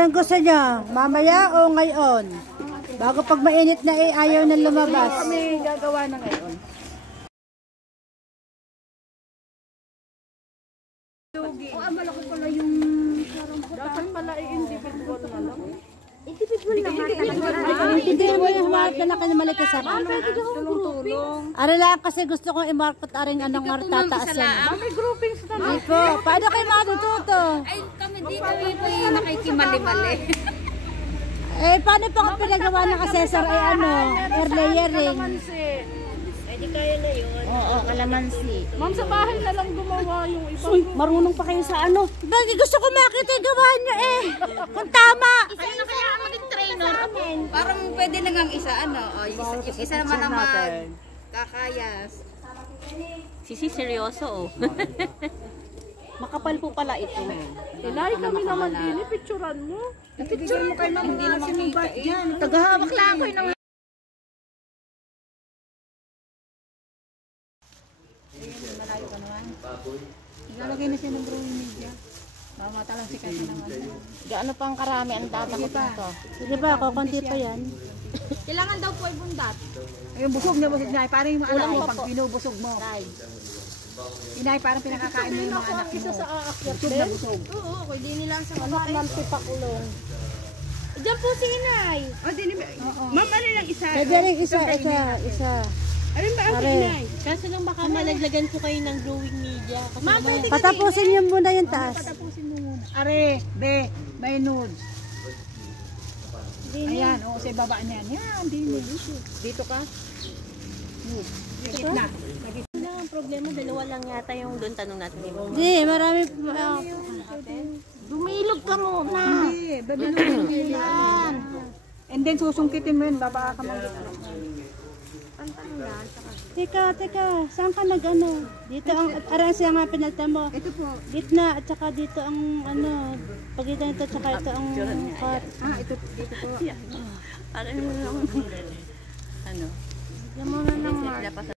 Ang gusto niya, mamaya o ngayon? Bago pag mainit na ayaw na lumabas. Kami gagawa na ngayon. Malaki pala yung dapat pala individual na lang. Individual na nga. Hindi mo yung humarap na laki na malaki sa akin. Tulong-tulong. Ari lang kasi gusto kong i-market aring anong tataas yan. May groupings na lang. Iko, paano kayo matututo? Ay, kami di kami nakikimali-mali. Eh, paano pa kung pinagawa ng Cesar ay layering? Ay, di kaya na yun. Oo, kalamansi. Ma'am, sa bahay na lang gumawa yung iba. Uy, marunong pa kayo sa ano? Bakit gusto ko makita yung gawa nyo eh? Kung tama. Isa na kaya maging trainer. Parang pwede na ngang isa, ano? O, yung isa naman ang kakayas. Sisi, seryoso oh. Makapal po pala ito. Inay kami naman din, picturean mo. Picture mo kayo naman nga sinubat yan. Tagahawak lang ako yung malayo ka naman. Ilalagay na siya ng growing media. Mamata lang si Kaya ng ano. Gaano pang karami ang tatakot nito? Sige ba, kukunti pa yan. Kailangan daw po ay bundat. Yung busog na, parang yung anak mo pag binubusog mo. Inay, parang pinakakain mo yung mga anak mo. Isa sa aakyat din? Oo, hindi nila sa malaki. Pakulong. Diyan po si Inay. Ma'am, ano lang isa? Pwede rin isa. Alin ba ang Inay? Kaso lang baka malaglagan po kayo ng growing media. Patapusin niyo muna yung taas. Patapusin mo muna. Are, be, may nudes. Ayan, oo, sa baba niyan. Yan, dito ka. Gitna. Ang problema, dalawa lang yata yung doon tanong natin. Hindi, marami. Dumilog ka muna. Hindi, babilog yan. And then susungkitin mo yun, baba ka mag Teka, saan ka nag-ano? Dito ang, arang siya nga pinalta mo. Ito po. Gitna, at saka dito ang ano, pagitan ito, at saka ito ang cut. Ito, dito po. Ano? Yan mo na ng mark.